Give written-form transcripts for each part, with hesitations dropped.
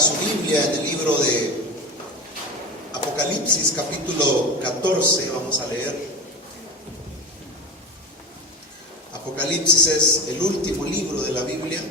su Biblia en el libro de Apocalipsis, capítulo 14, vamos a leer. Apocalipsis es el último libro de la Biblia.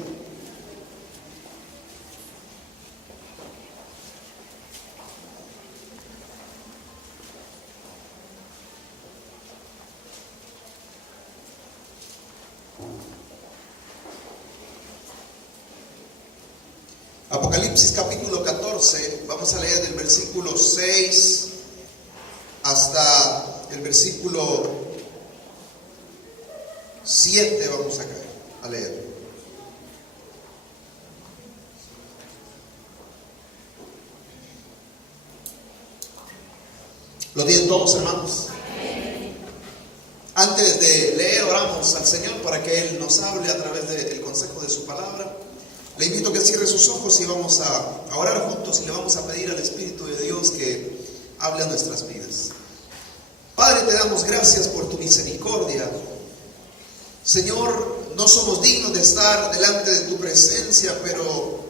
Apocalipsis capítulo 14, vamos a leer del versículo 6 hasta el versículo 7, vamos a leer. ¿Lo tienen todos, hermanos? Antes de leer, oramos al Señor para que Él nos hable a través del consejo de su palabra. Le invito a que cierre sus ojos y vamos a orar juntos y le vamos a pedir al Espíritu de Dios que hable a nuestras vidas. Padre, te damos gracias por tu misericordia. Señor, no somos dignos de estar delante de tu presencia, pero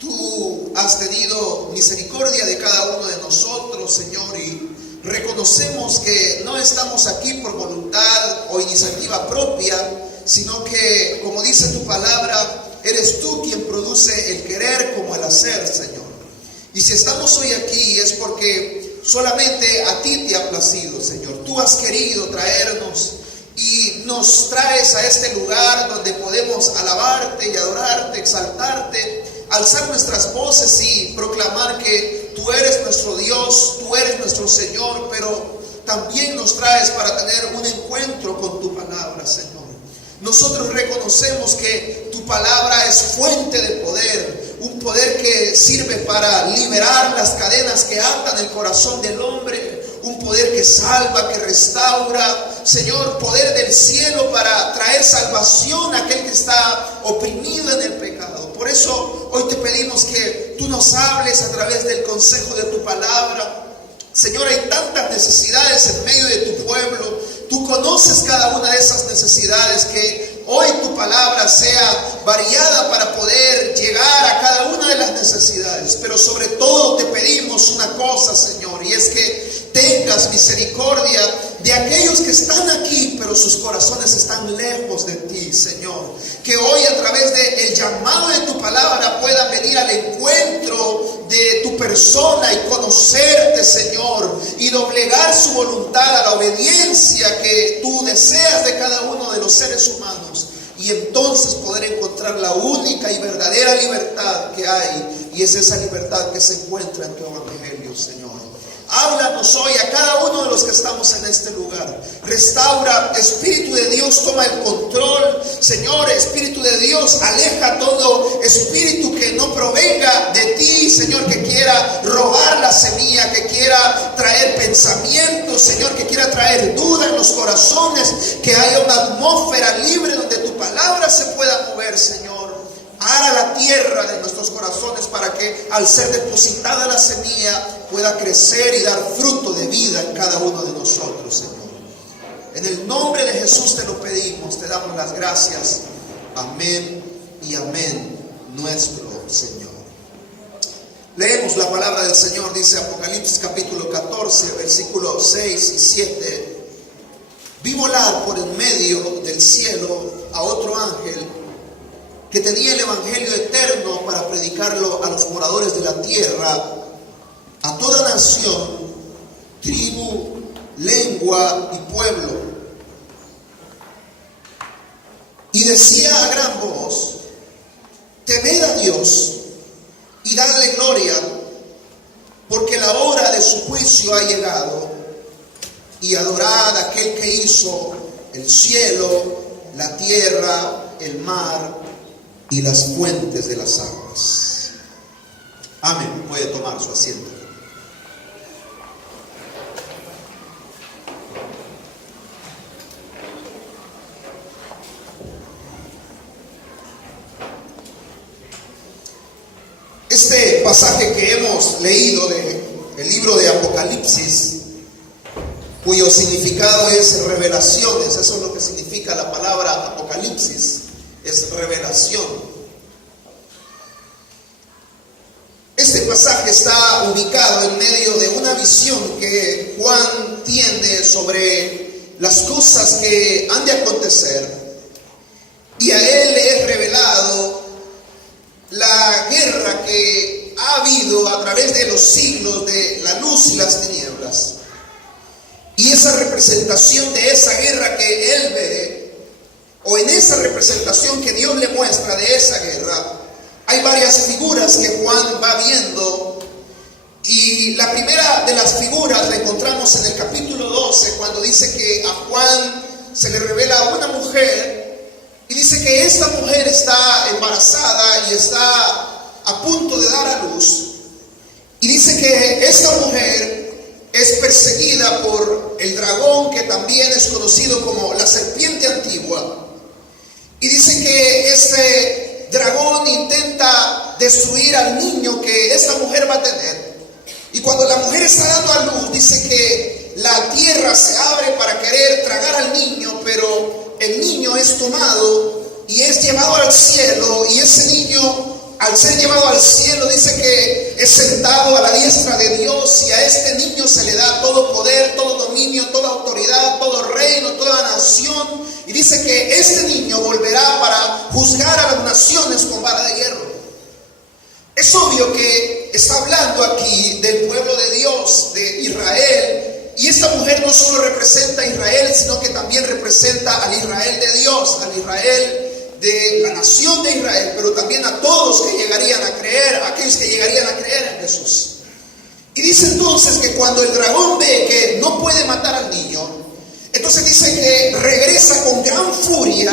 tú has tenido misericordia de cada uno de nosotros, Señor, y reconocemos que no estamos aquí por voluntad o iniciativa propia, sino que, como dice tu palabra, eres tú quien produce el querer como el hacer, Señor. Y si estamos hoy aquí es porque solamente a ti te ha placido, Señor. Tú has querido traernos y nos traes a este lugar donde podemos alabarte y adorarte, exaltarte, alzar nuestras voces y proclamar que tú eres nuestro Dios, tú eres nuestro Señor, pero también nos traes para tener un encuentro con tu palabra, Señor. Nosotros reconocemos que tu palabra es fuente de poder, un poder que sirve para liberar las cadenas que atan el corazón del hombre, un poder que salva, que restaura, Señor, poder del cielo para traer salvación a aquel que está oprimido en el pecado. Por eso hoy te pedimos que tú nos hables a través del consejo de tu palabra. Señor, hay tantas necesidades en medio de tu pueblo. Tú conoces cada una de esas necesidades, que hoy tu palabra sea variada para poder llegar a cada una de las necesidades. Pero sobre todo te pedimos una cosa, Señor, y es que tengas misericordia de aquellos que están aquí, pero sus corazones están lejos de ti, Señor. Que hoy a través del llamado de tu palabra puedan venir al encuentro de tu persona y conocerte, Señor, y doblegar su voluntad a la obediencia que tú deseas de cada uno de los seres humanos. Y entonces poder encontrar la única y verdadera libertad que hay, y es esa libertad que se encuentra en tu evangelio, Señor. Háblanos hoy a cada uno de los que estamos en este lugar. Restaura, Espíritu de Dios, toma el control. Señor, Espíritu de Dios, aleja todo espíritu que no provenga de ti, Señor, que quiera robar la semilla, que quiera traer pensamientos, Señor, que quiera traer duda en los corazones, que haya una atmósfera libre donde tu palabra se pueda mover, Señor. Ara la tierra de nuestros corazones para que al ser depositada la semilla pueda crecer y dar fruto de vida en cada uno de nosotros, Señor. En el nombre de Jesús te lo pedimos, te damos las gracias. Amén y amén, nuestro Señor. Leemos la palabra del Señor, dice Apocalipsis capítulo 14, versículos 6 y 7. Vi volar por en medio del cielo a otro ángel que tenía el evangelio eterno para predicarlo a los moradores de la tierra, a toda nación, tribu, lengua y pueblo. Y decía a gran voz: temed a Dios y dadle gloria, porque la hora de su juicio ha llegado, y adorad a aquel que hizo el cielo, la tierra, el mar y las fuentes de las aguas. Amén. Puede tomar su asiento. Este pasaje que hemos leído del libro de Apocalipsis, cuyo significado es revelaciones, eso es lo que significa la palabra Apocalipsis, es revelación. pasaje está ubicado en medio de una visión que Juan tiene sobre las cosas que han de acontecer. Y a él le es revelado la guerra que ha habido a través de los siglos de la luz y las tinieblas. Y esa representación de esa guerra que él ve, o en esa representación que Dios le muestra de esa guerra, hay varias figuras que Juan va viendo. Y la primera de las figuras la encontramos en el capítulo 12, cuando dice que a Juan se le revela una mujer. Y dice que esta mujer está embarazada y está a punto de dar a luz. Y dice que esta mujer es perseguida por el dragón, que también es conocido como la serpiente antigua. Y dice que este dragón intenta destruir al niño que esta mujer va a tener. Y cuando la mujer está dando a luz, dice que la tierra se abre para querer tragar al niño, pero el niño es tomado y es llevado al cielo. Y ese niño, al ser llevado al cielo, dice que es sentado a la diestra de Dios. Y a este niño se le da todo poder, todo dominio, toda autoridad, todo reino, toda nación. Y dice que este niño volverá para juzgar a las naciones con vara de hierro. Es obvio que está hablando aquí del pueblo de Dios, de Israel. Y esta mujer no solo representa a Israel, sino que también representa al Israel de Dios, al Israel de la nación de Israel, pero también a todos que llegarían a creer, a aquellos que llegarían a creer en Jesús. Y dice entonces que cuando el dragón ve que no puede matar al niño, entonces dice que regresa con gran furia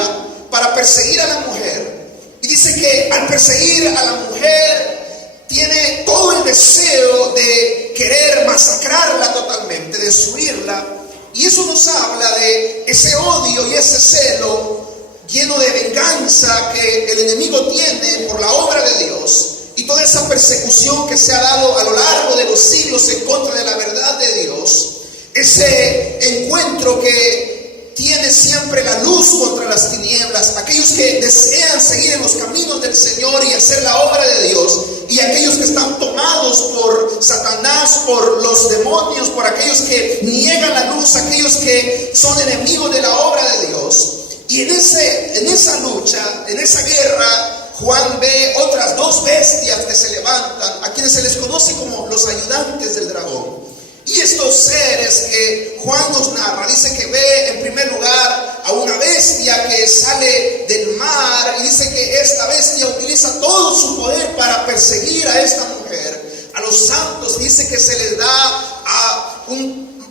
para perseguir a la mujer. Y dice que al perseguir a la mujer tiene todo el deseo de querer masacrarla totalmente, destruirla. Y eso nos habla de ese odio y ese celo lleno de venganza que el enemigo tiene por la obra de Dios. Y toda esa persecución que se ha dado a lo largo de los siglos en contra de la verdad de Dios. Ese encuentro que tiene siempre la luz contra las tinieblas, aquellos que desean seguir en los caminos del Señor y hacer la obra de Dios, y aquellos que están tomados por Satanás, por los demonios, por aquellos que niegan la luz, aquellos que son enemigos de la obra de Dios. Y en esa lucha, en esa guerra, Juan ve otras dos bestias que se levantan, a quienes se les conoce como los ayudantes del dragón. Y estos seres que Juan nos narra, dice que ve en primer lugar a una bestia que sale del mar, y dice que esta bestia utiliza todo su poder para perseguir a esta mujer. A los santos dice que se les da a un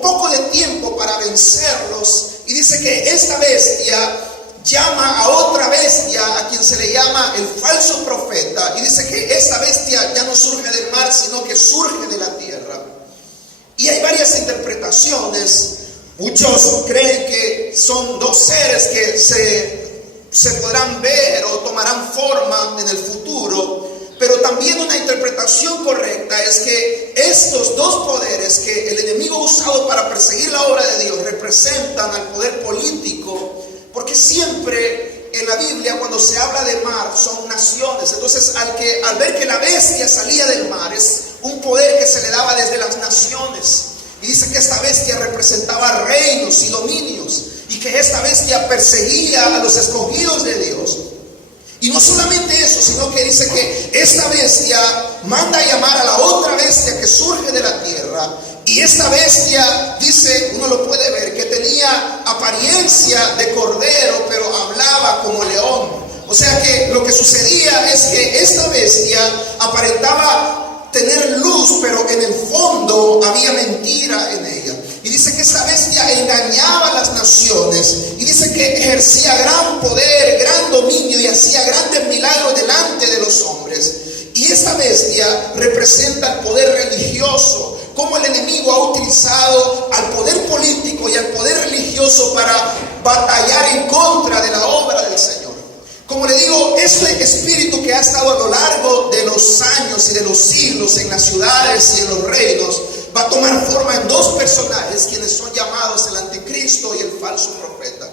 poco de tiempo para vencerlos. Y dice que esta bestia llama a otra bestia, a quien se le llama el falso profeta. Y dice que esta bestia ya no surge del mar, sino que surge de la tierra. Y hay varias interpretaciones. Muchos creen que son dos seres que se podrán ver o tomarán forma en el futuro. Pero también una interpretación correcta es que estos dos poderes que el enemigo ha usado para perseguir la obra de Dios representan al poder político, porque siempre en la Biblia cuando se habla de mar son naciones. Entonces al ver que la bestia salía del mar, es un poder que se le daba desde las naciones. Y dice que esta bestia representaba reinos y dominios, y que esta bestia perseguía a los escogidos de Dios. Y no solamente eso, sino que dice que esta bestia manda a llamar a la otra bestia que surge de la tierra. Y esta bestia, dice, uno lo puede ver, que tenía apariencia de cordero, pero hablaba como león. O sea que lo que sucedía es que esta bestia aparentaba tener luz, pero en el fondo había mentira en ella. Y dice que esta bestia engañaba a las naciones. Y dice que ejercía gran poder, gran dominio, y hacía grandes milagros delante de los hombres. Y esta bestia representa el poder religioso, como el enemigo ha utilizado al poder político y al poder religioso para batallar en contra de la obra del Señor. Como le digo, este espíritu que ha estado a lo largo de los años y de los siglos en las ciudades y en los reinos, va a tomar forma en dos personajes, quienes son llamados el anticristo y el falso profeta.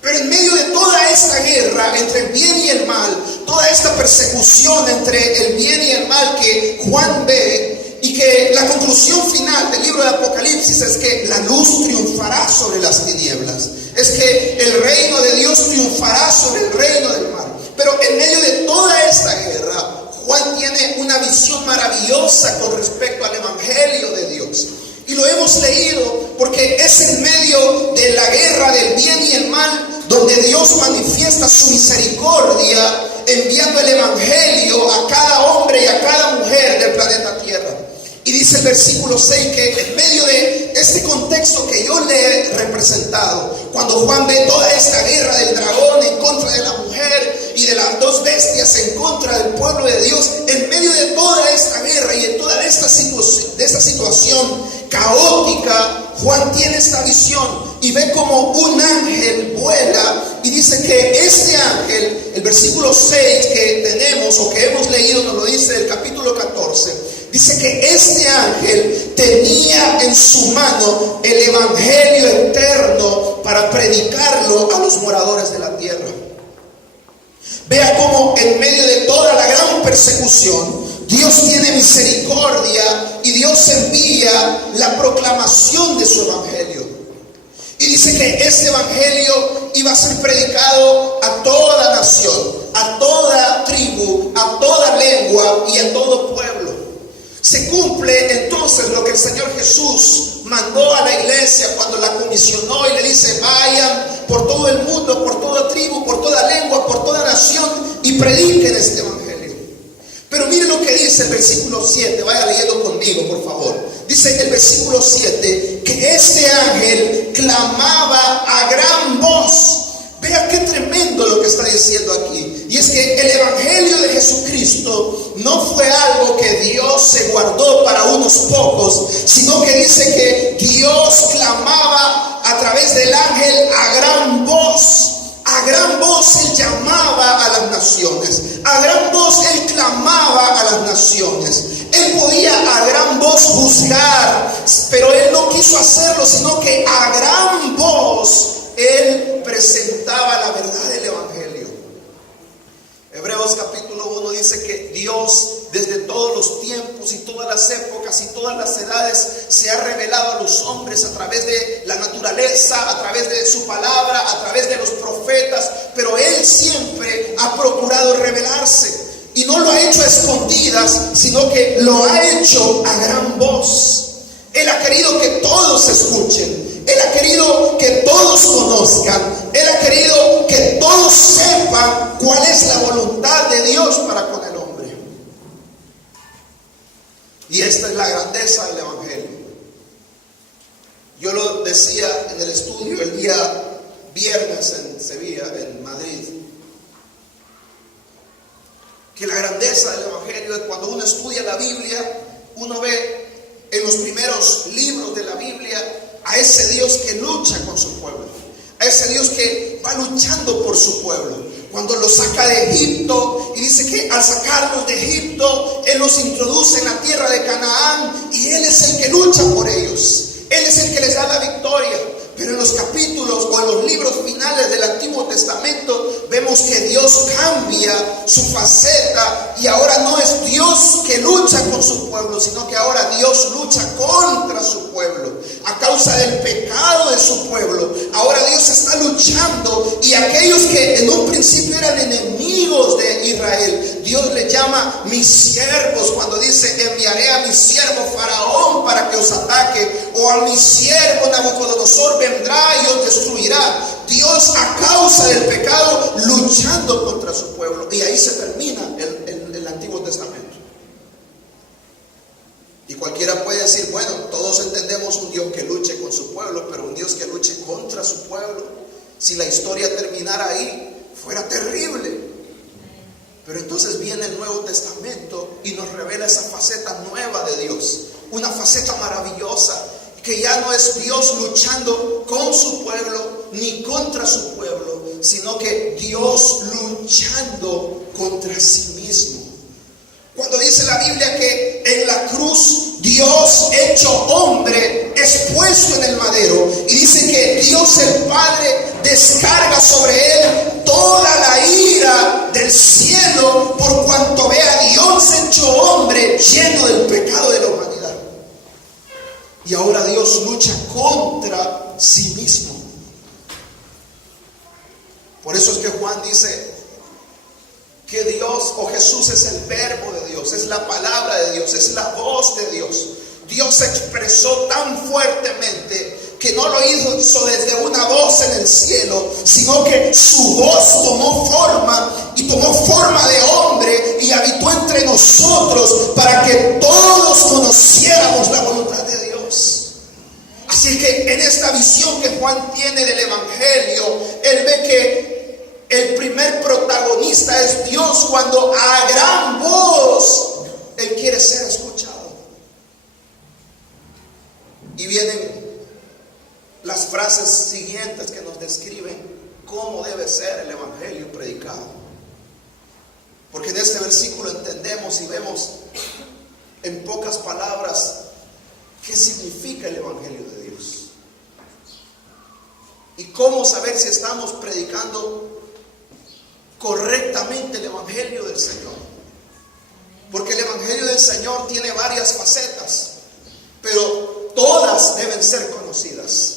Pero en medio de toda esta guerra entre el bien y el mal, toda esta persecución entre el bien y el mal que Juan ve, y que la conclusión final del libro de Apocalipsis es que la luz triunfará sobre las tinieblas, es que el reino de Dios triunfará sobre el reino del mal. Pero en medio de toda esta guerra, Juan tiene una visión maravillosa con respecto al evangelio de Dios. Y lo hemos leído porque es en medio de la guerra del bien y el mal donde Dios manifiesta su misericordia enviando el evangelio a cada hombre y a cada mujer del planeta Tierra. Y dice el versículo 6 que en medio de este contexto que yo le he representado, cuando Juan ve toda esta guerra del dragón en contra de la mujer y de las dos bestias en contra del pueblo de Dios, en medio de toda esta guerra y de toda esta situación caótica, Juan tiene esta visión y ve como un ángel vuela, y dice que este ángel, el versículo 6 que tenemos o que hemos leído, nos lo dice el capítulo 14, dice que este ángel tenía en su mano el evangelio eterno para predicarlo a los moradores de la tierra. Vea cómo en medio de toda la gran persecución, Dios tiene misericordia y Dios envía la proclamación de su evangelio. Y dice que este evangelio iba a ser predicado a toda nación, a toda tribu, a toda lengua y a todo pueblo. Se cumple entonces lo que el Señor Jesús mandó a la iglesia cuando la comisionó y le dice: vayan por todo el mundo, por toda tribu, por toda lengua, por toda nación y prediquen este evangelio. Pero mire lo que dice el versículo 7, vaya leyendo conmigo por favor. Dice en el versículo 7 que este ángel clamaba a gran voz. Vea qué tremendo lo que está diciendo aquí. Y es que el evangelio de Jesucristo no fue algo que Dios se guardó para unos pocos, sino que dice que Dios clamaba a través del ángel a gran voz. A gran voz él llamaba a las naciones, a gran voz él clamaba a las naciones. Él podía a gran voz juzgar, pero él no quiso hacerlo, sino que a gran voz él presentaba la verdad del evangelio. Hebreos capítulo 1 dice que Dios desde todos los tiempos y todas las épocas y todas las edades se ha revelado a los hombres a través de la naturaleza, a través de su palabra, a través de los profetas, pero Él siempre ha procurado revelarse. Y no lo ha hecho a escondidas, sino que lo ha hecho a gran voz. Él ha querido que todos escuchen. Él ha querido que todos conozcan. Él ha querido que todos sepan cuál es la voluntad de Dios para con el hombre. Y esta es la grandeza del evangelio. Yo lo decía en el estudio el día viernes en Sevilla, en Madrid, que la grandeza del evangelio es cuando uno estudia la Biblia, uno ve en los primeros libros de la Biblia a ese Dios que lucha con su pueblo, a ese Dios que va luchando por su pueblo. Cuando los saca de Egipto, y dice que al sacarlos de Egipto, Él los introduce en la tierra de Canaán, y Él es el que lucha por ellos, Él es el que les da la victoria. Pero en los capítulos o en los libros finales del Antiguo Testamento vemos que Dios cambia su faceta y ahora no es Dios que lucha con su pueblo, sino que ahora Dios lucha contra su pueblo. A causa del pecado de su pueblo, ahora Dios está luchando, y aquellos que en un principio eran enemigos de Israel, Dios les llama mis siervos cuando dice: enviaré a mi siervo Faraón para que os ataque, o a mi siervo Nabucodonosor vendrá y os destruirá. Dios, a causa del pecado, luchando contra su pueblo. Y ahí se termina el Antiguo Testamento. Y cualquiera puede decir: bueno, todos entendemos un Dios que luche con su pueblo, pero un Dios que luche contra su pueblo, si la historia terminara ahí, fuera terrible. Pero entonces viene el Nuevo Testamento y nos revela esa faceta nueva de Dios, una faceta maravillosa, que ya no es Dios luchando con su pueblo ni contra su pueblo, sino que Dios luchando contra sí mismo. Cuando dice la Biblia que en la cruz Dios Dios hecho hombre es puesto en el madero, y dice que Dios el Padre descarga sobre él toda la ira del cielo por cuanto ve a Dios hecho hombre lleno del pecado de la humanidad. Y ahora Dios lucha contra sí mismo. Por eso es que Juan dice que Dios o Jesús es el verbo de Dios, es la palabra de Dios, es la voz de Dios. Dios se expresó tan fuertemente que no lo hizo desde una voz en el cielo, sino que su voz tomó forma de hombre y habitó entre nosotros para que todos conociéramos la voluntad de Dios. Así que en esta visión que Juan tiene del Evangelio, él ve que el primer protagonista es Dios cuando a gran voz él quiere ser escuchado. Y vienen las frases siguientes que nos describen cómo debe ser el Evangelio predicado. Porque en este versículo entendemos y vemos en pocas palabras qué significa el Evangelio de Dios. Y cómo saber si estamos predicando correctamente el Evangelio del Señor. Porque el Evangelio del Señor tiene varias facetas, pero todas deben ser conocidas.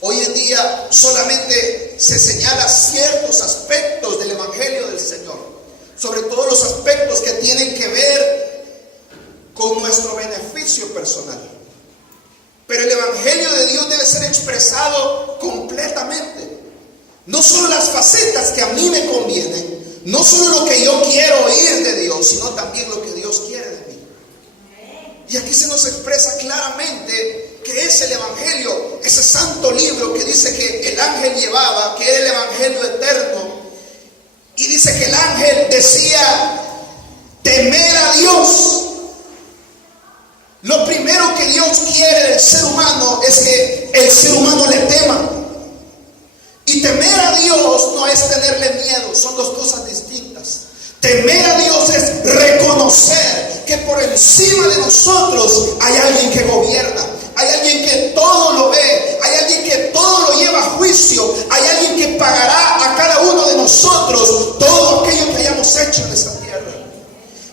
Hoy en día solamente se señala ciertos aspectos del Evangelio del Señor, sobre todo los aspectos que tienen que ver con nuestro beneficio personal. Pero el Evangelio de Dios debe ser expresado completamente. No solo las facetas que a mí me convienen, no solo lo que yo quiero oír de Dios, sino también lo que Dios quiere de mí. Y aquí se nos expresa claramente que es el Evangelio, ese santo libro que dice que el ángel llevaba, que era el Evangelio eterno. Y dice que el ángel decía: temer a Dios. Lo primero que Dios quiere del ser humano es que el ser humano le tema. Y temer a Dios no es tenerle miedo, son dos cosas distintas. Temer a Dios es reconocer que por encima de nosotros hay alguien que gobierna, hay alguien que todo lo ve, hay alguien que todo lo lleva a juicio, hay alguien que pagará a cada uno de nosotros todo aquello que hayamos hecho en esta tierra.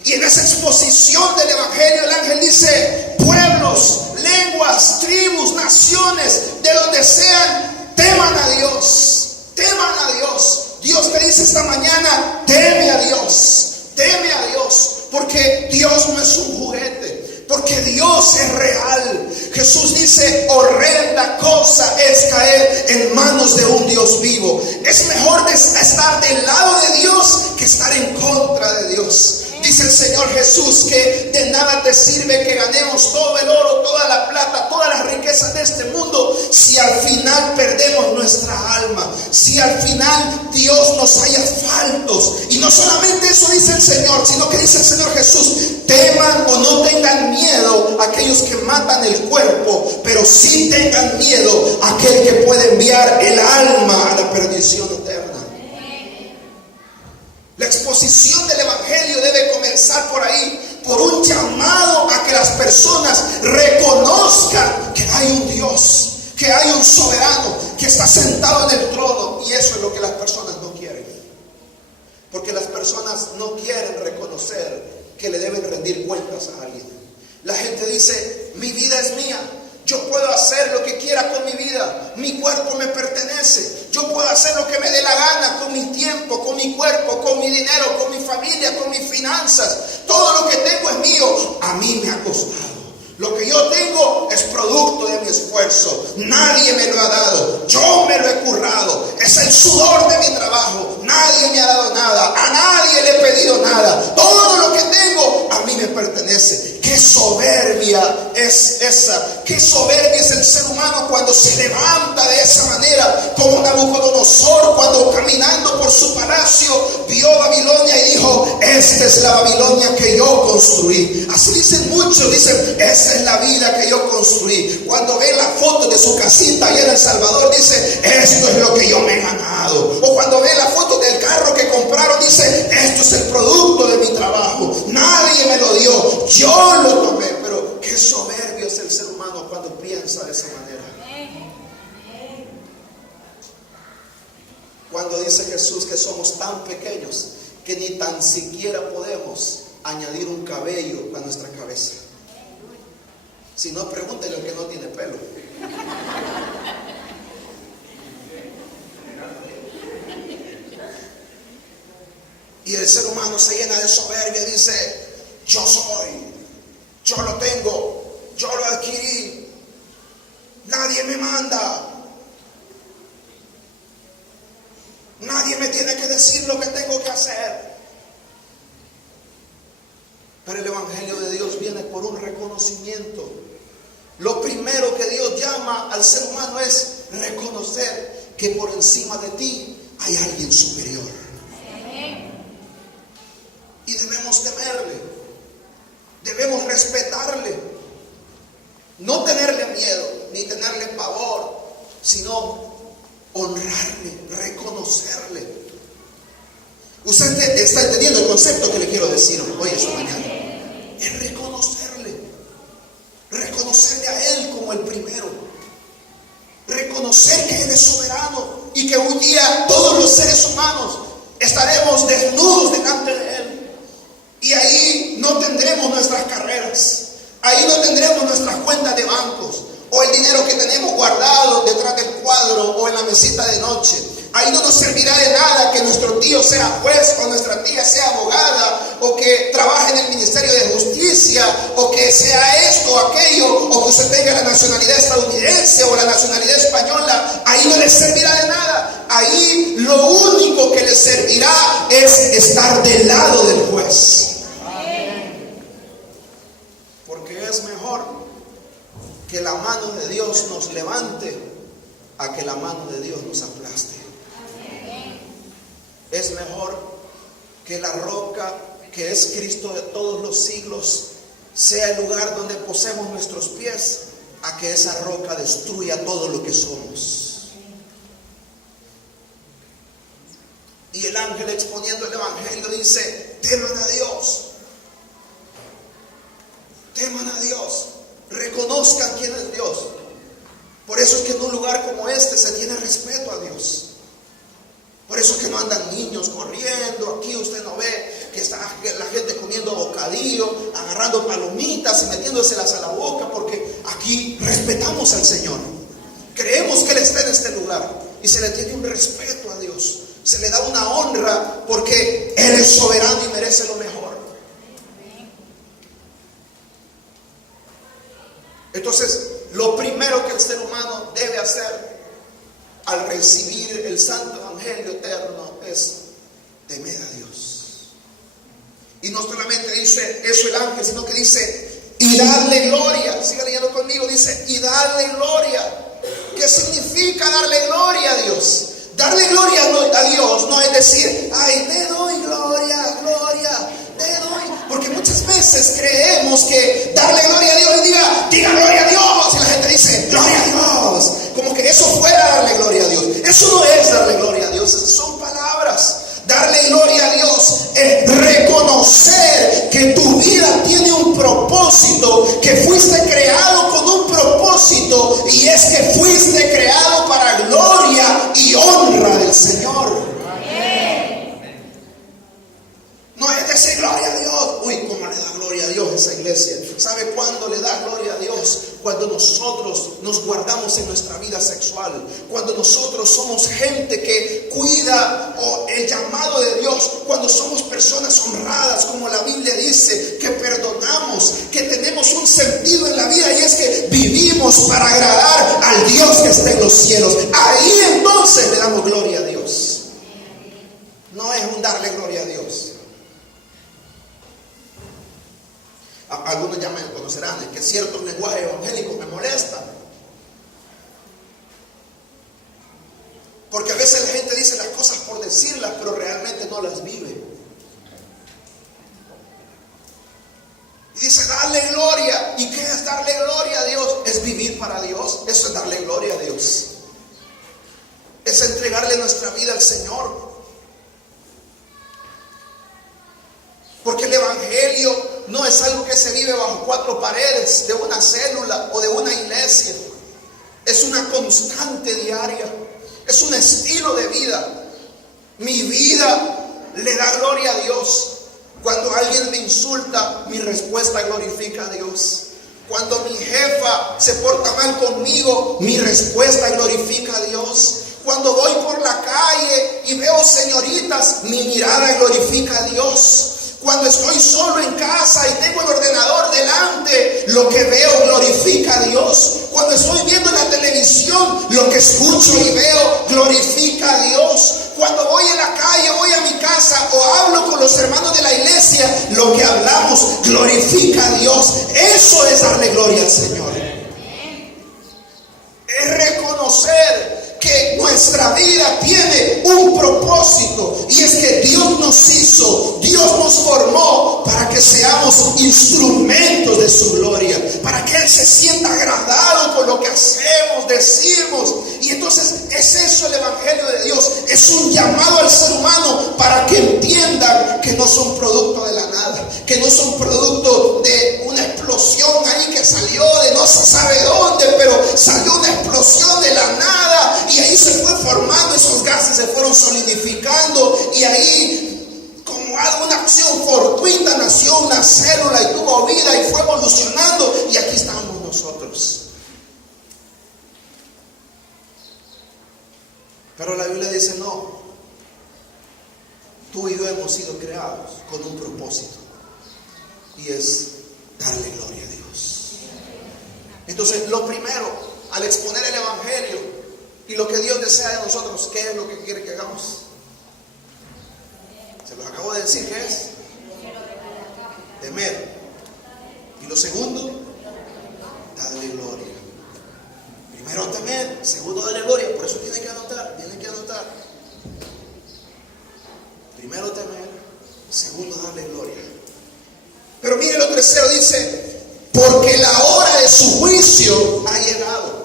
Y en esa exposición del Evangelio, el ángel dice: pueblos, lenguas, tribus, naciones, de donde sean, teman a Dios, teman a Dios. Dios te dice esta mañana: teme a Dios, porque Dios no es un juguete, porque Dios es real. Jesús dice: horrenda cosa es caer en manos de un Dios vivo. Es mejor estar del lado de Dios que estar en contra de Dios. Dice el Señor Jesús que de nada te sirve que ganemos todo el oro, toda la plata, todas las riquezas de este mundo, si al final perdemos nuestra alma, si al final Dios nos haya faltos. Y no solamente eso dice el Señor, sino que dice el Señor Jesús: teman o no tengan miedo a aquellos que matan el cuerpo, pero sí tengan miedo a aquel que puede enviar el alma a la perdición eterna. La exposición del Evangelio debe comenzar por ahí, por un llamado a que las personas reconozcan que hay un Dios, que hay un soberano, que está sentado en el trono. Y eso es lo que las personas no quieren. Porque las personas no quieren reconocer que le deben rendir cuentas a alguien. La gente dice: mi vida es mía, yo puedo hacer lo que quiera con mi vida, mi cuerpo me pertenece, yo puedo hacer lo que me dé la gana con mi tiempo, con mi cuerpo, con mi dinero, con mi familia, con mis finanzas. Todo lo que tengo es mío. A mí me ha costado. Lo que yo tengo es producto de mi esfuerzo. Nadie me lo ha dado. Yo me lo he currado. Es el sudor de mi trabajo. Nadie me ha dado nada. A nadie le he pedido nada. Todo lo que tengo a mí me pertenece. Qué soberbia es esa. Qué soberbia es el ser humano cuando se levanta de esa manera, como Nabucodonosor cuando caminando por su palacio vio Babilonia y dijo: esta es la Babilonia que yo construí. Así dicen muchos, dicen: esta es la vida que yo construí. Cuando ven la foto de su casita allá en El Salvador, dice: esto es lo que yo me he ganado. O cuando ven la foto del carro que compraron, dice: esto es el producto de mi trabajo. Nadie me lo dio, yo lo tomé. Pero qué Cuando dice Jesús que somos tan pequeños que ni tan siquiera podemos añadir un cabello a nuestra cabeza. Si no, pregúntele al que no tiene pelo. Y el ser humano se llena de soberbia y dice: yo soy, yo lo tengo, yo lo adquirí, nadie me manda, nadie me tiene que decir lo que tengo que hacer. Pero el Evangelio de Dios viene por un reconocimiento. Lo primero que Dios llama al ser humano es reconocer que por encima de ti hay alguien superior. Y debemos temerle, debemos respetarle, no tenerle miedo ni tenerle pavor, sino honrarle, reconocerle. Usted está entendiendo el concepto que le quiero decir hoy esta mañana. Es reconocerle a Él como el primero, reconocer que Él es soberano y que un día todos los seres humanos estaremos desnudos delante de Él. Y ahí no tendremos nuestras carreras, ahí no tendremos nuestras cuentas de bancos o el dinero que tenemos guardado detrás del cuadro o en la mesita de noche. Ahí no nos servirá de nada que nuestro tío sea juez o nuestra tía sea abogada o que trabaje en el Ministerio de Justicia o que sea esto o aquello o que usted tenga la nacionalidad estadounidense o la nacionalidad española. Ahí no les servirá de nada. Ahí lo único que les servirá es estar del lado del juez. Porque es mejor que la mano de Dios nos levante a que la mano de Dios nos aplaste. Es mejor que la roca que es Cristo de todos los siglos sea el lugar donde posemos nuestros pies, a que esa roca destruya todo lo que somos. Y el ángel, exponiendo el Evangelio, dice: teman a Dios, teman a Dios, reconozcan quién es Dios. Por eso es que en un lugar como este se tiene respeto a Dios. Por eso es que no andan niños corriendo. Aquí usted no ve que está la gente comiendo bocadillo, agarrando palomitas y metiéndoselas a la boca, porque aquí respetamos al Señor. Creemos que Él está en este lugar y se le tiene un respeto a Dios. Se le da una honra porque Él es soberano y merece lo mejor. Entonces, lo primero que el ser humano debe hacer al recibir el santo evangelio eterno es temer a Dios. Y no solamente dice eso el ángel, sino que dice: y darle gloria. Siga leyendo conmigo, dice: y darle gloria. ¿Qué significa darle gloria a Dios? Darle gloria a Dios no es decir: ay, le doy gloria, gloria, le doy. Porque muchas veces creemos que darle gloria a Dios es diga gloria a Dios. Y la gente dice: gloria a Dios. Como que eso fuera darle gloria a Dios. Eso no es darle gloria a Dios, esas son palabras. Darle gloria a Dios es reconocer que tu vida tiene un propósito, que fuiste creado con un propósito, y es que fuiste creado para gloria y honra del Señor. No es decir gloria a Dios. Uy, ¿cómo le da gloria a Dios esa iglesia? ¿Sabe cuándo le da gloria a Dios? Cuando nosotros nos guardamos en nuestra vida sexual. Cuando nosotros somos gente que cuida el llamado de Dios. Cuando somos personas honradas, como la Biblia dice, que perdonamos, que tenemos un sentido en la vida, y es que vivimos para agradar al Dios que está en los cielos. Ahí entonces le damos gloria a Dios. No es un darle gloria a Dios. Algunos ya me conocerán que ciertos lenguajes evangélicos me molestan, porque a veces la gente dice las cosas por decirlas, pero realmente no las vive. Y dice: darle gloria. ¿Y qué es darle gloria a Dios? Es vivir para Dios. Eso es darle gloria a Dios. Es entregarle nuestra vida al Señor. Porque el evangelio no es algo que se vive bajo cuatro paredes de una célula o de una iglesia. Es una constante diaria. Es un estilo de vida. Mi vida le da gloria a Dios. Cuando alguien me insulta, mi respuesta glorifica a Dios. Cuando mi jefa se porta mal conmigo, mi respuesta glorifica a Dios. Cuando voy por la calle y veo señoritas, mi mirada glorifica a Dios. Cuando estoy solo en casa y tengo el ordenador delante, lo que veo glorifica a Dios. Cuando estoy viendo la televisión, lo que escucho y veo glorifica a Dios. Cuando voy en la calle, voy a mi casa o hablo con los hermanos de la iglesia, lo que hablamos glorifica a Dios. Eso es darle gloria al Señor. Es reconocer que nuestra vida tiene un propósito, y es que Dios nos hizo, Dios nos formó para que seamos instrumentos de su gloria, para que Él se sienta agradado con lo que hacemos, decimos. Y entonces es eso el Evangelio de Dios, es un llamado al ser humano para que entiendan que no son producto de la nada, que no son producto de una explosión ahí que salió de no se sabe dónde, pero salió una explosión de la nada. Y ahí se fue formando, esos gases se fueron solidificando, y ahí, como una acción fortuita, nació una célula y tuvo vida y fue evolucionando, y aquí estamos nosotros. Pero la Biblia dice no, tú y yo hemos sido creados con un propósito, y es darle gloria a Dios. Entonces, lo primero, al exponer el Evangelio y lo que Dios desea de nosotros, ¿qué es lo que quiere que hagamos? Se los acabo de decir, ¿qué es? Temer. Y lo segundo, darle gloria. Primero temer, segundo darle gloria. Por eso tienen que anotar, Primero temer, segundo darle gloria. Pero mire lo tercero, dice, porque la hora de su juicio ha llegado.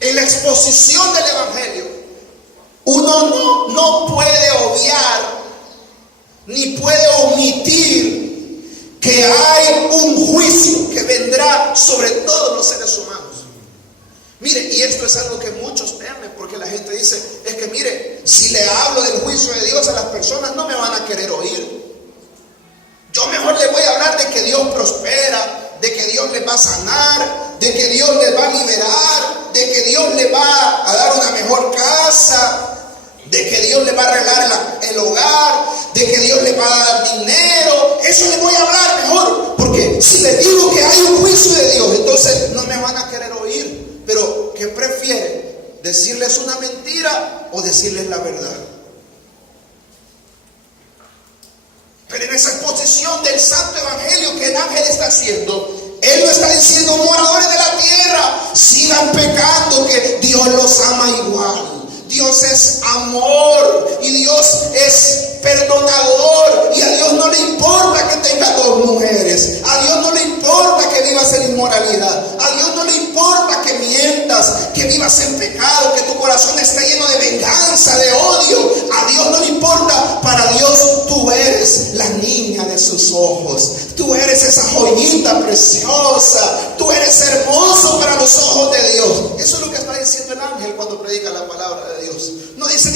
En la exposición del Evangelio, uno no puede obviar ni puede omitir que hay un juicio que vendrá sobre todos los seres humanos. Mire, y esto es algo que muchos temen, porque la gente dice, es que mire, si le hablo del juicio de Dios a las personas, no me van a querer oír. Yo mejor les voy a hablar de que Dios prospera, de que Dios les va a sanar, de que Dios les va a liberar, de que Dios les va a dar una mejor casa, de que Dios les va a arreglar el hogar, de que Dios les va a dar dinero. Eso les voy a hablar mejor, porque si les digo que hay un juicio de Dios, entonces no me van a querer oír. Pero ¿qué prefieren? ¿Decirles una mentira o decirles la verdad? Pero en esa exposición del santo evangelio que el ángel está haciendo, él no está diciendo, moradores de la tierra, sigan pecando, que Dios los ama igual. Dios es amor y Dios es perdonador, y a Dios no le importa que tengas dos mujeres, a Dios no le importa que vivas en inmoralidad, a Dios no le importa que mientas, que vivas en pecado, que tu corazón esté lleno de venganza, de odio. A Dios no le importa. Para Dios tú eres la niña de sus ojos, tú eres esa joyita preciosa, tú eres hermoso para los ojos de Dios. Eso es lo que está diciendo el ángel cuando predica la palabra de Dios. No dice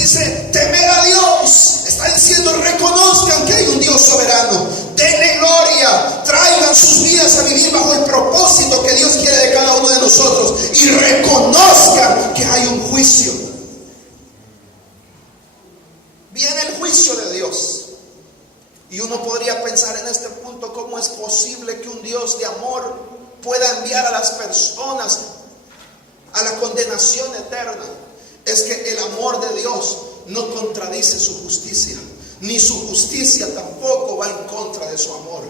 temer a Dios. Está diciendo, reconozcan que hay un Dios soberano, denle gloria, traigan sus vidas a vivir bajo el propósito que Dios quiere de cada uno de nosotros, y reconozcan que hay un juicio. Viene el juicio de Dios. Y uno podría pensar en este punto, ¿cómo es posible que un Dios de amor pueda enviar a las personas a la condenación eterna? Es que el amor de Dios no contradice su justicia, ni su justicia tampoco va en contra de su amor.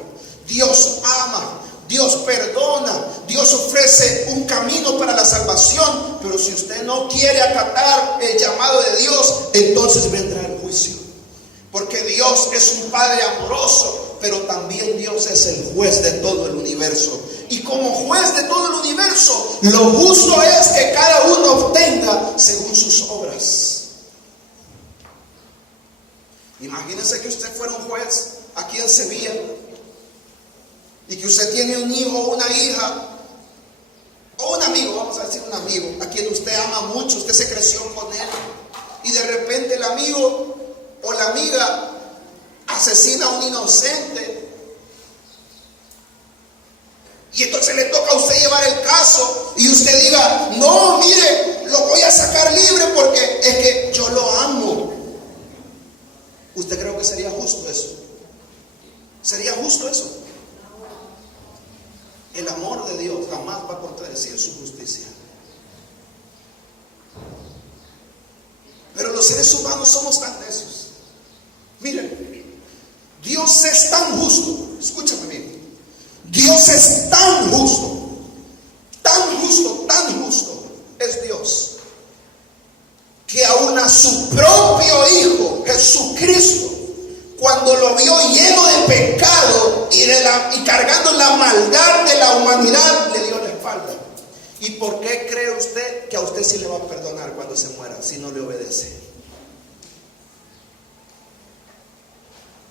Dios ama, Dios perdona, Dios ofrece un camino para la salvación, pero si usted no quiere acatar el llamado de Dios, entonces vendrá el juicio. Porque Dios es un Padre amoroso, pero también Dios es el juez de todo el universo. Y como juez de todo el universo, lo justo es que cada uno obtenga según sus obras. Imagínense que usted fuera un juez aquí en Sevilla, y que usted tiene un hijo o una hija, o un amigo, vamos a decir un amigo, a quien usted ama mucho, usted se creció con él, y de repente el amigo o la amiga asesina a un inocente. Y entonces le toca a usted llevar el caso y usted diga, no, mire, lo voy a sacar libre porque es que yo lo amo. ¿Usted cree que sería justo eso? ¿Sería justo eso? El amor de Dios jamás va a contradecir su justicia. Pero los seres humanos somos tan necios. Miren, Dios es tan justo. Escúchame bien. Dios es tan justo, tan justo, tan justo es Dios, que aún a su propio Hijo Jesucristo, cuando lo vio lleno de pecado y cargando la maldad de la humanidad, le dio la espalda. ¿Y por qué cree usted que a usted sí le va a perdonar cuando se muera si no le obedece?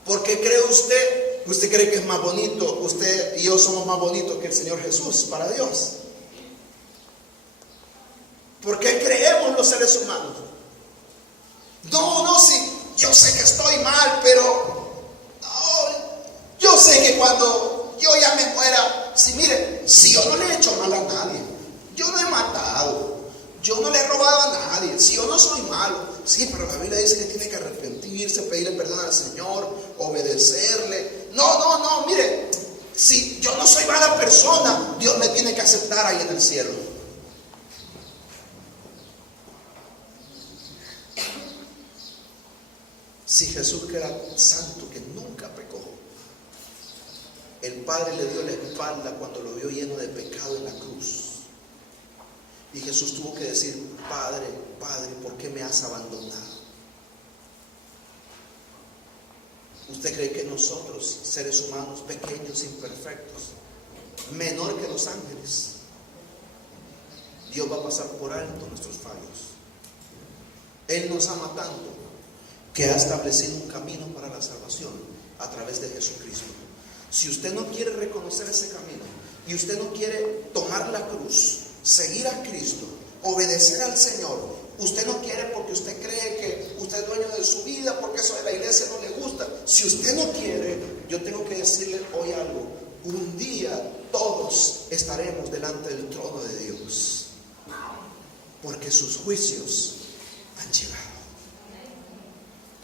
¿Por qué cree usted? ¿Usted cree que es más bonito? Usted y yo somos más bonitos que el Señor Jesús para Dios. ¿Por qué creemos los seres humanos? No, sí, yo sé que estoy mal, pero no, yo sé que cuando yo ya me muera, si yo no le he hecho mal a nadie, yo no he matado, yo no le he robado a nadie, si yo no soy malo. Sí, pero la Biblia dice que tiene que arrepentirse, pedirle perdón al Señor, obedecerle. No, mire, si yo no soy mala persona, Dios me tiene que aceptar ahí en el cielo. Si Jesús, que era santo, que nunca pecó, el Padre le dio la espalda cuando lo vio lleno de pecado en la cruz. Y Jesús tuvo que decir, Padre, ¿por qué me has abandonado? ¿Usted cree que nosotros, seres humanos pequeños, imperfectos, menor que los ángeles, Dios va a pasar por alto nuestros fallos? Él nos ama tanto que ha establecido un camino para la salvación a través de Jesucristo. Si usted no quiere reconocer ese camino y usted no quiere tomar la cruz, seguir a Cristo, obedecer al Señor, usted no quiere porque usted cree que usted es dueño de su vida, porque eso de la iglesia no le gusta. Si usted no quiere, yo tengo que decirle hoy algo. Un día todos estaremos delante del trono de Dios, porque sus juicios han llegado.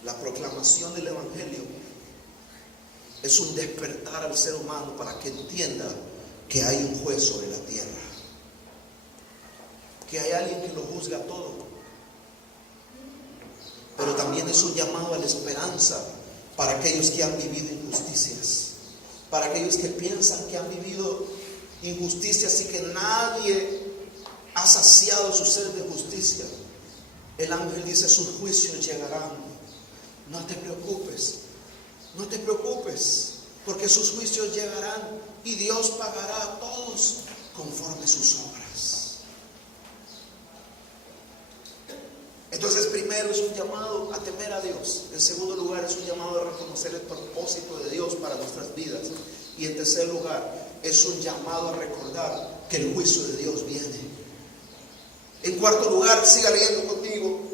La proclamación del Evangelio es un despertar al ser humano para que entienda que hay un juez sobre la tierra, que hay alguien que lo juzga todo. Pero también es un llamado a la esperanza para aquellos que han vivido injusticias, para aquellos que piensan que han vivido injusticias y que nadie ha saciado su sed de justicia. El ángel dice, sus juicios llegarán. No te preocupes, porque sus juicios llegarán y Dios pagará a todos conforme sus obras. Entonces, primero es un llamado a temer a Dios. En segundo lugar, es un llamado a reconocer el propósito de Dios para nuestras vidas. Y en tercer lugar, es un llamado a recordar que el juicio de Dios viene. En cuarto lugar, siga leyendo conmigo.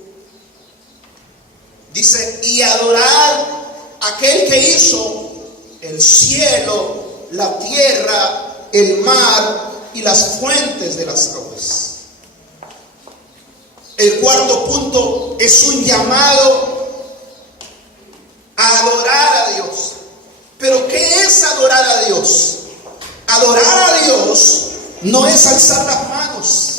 Dice, y adorar a aquel que hizo el cielo, la tierra, el mar y las fuentes de las aguas. El cuarto punto es un llamado a adorar a Dios. ¿Pero qué es adorar a Dios? Adorar a Dios no es alzar las manos.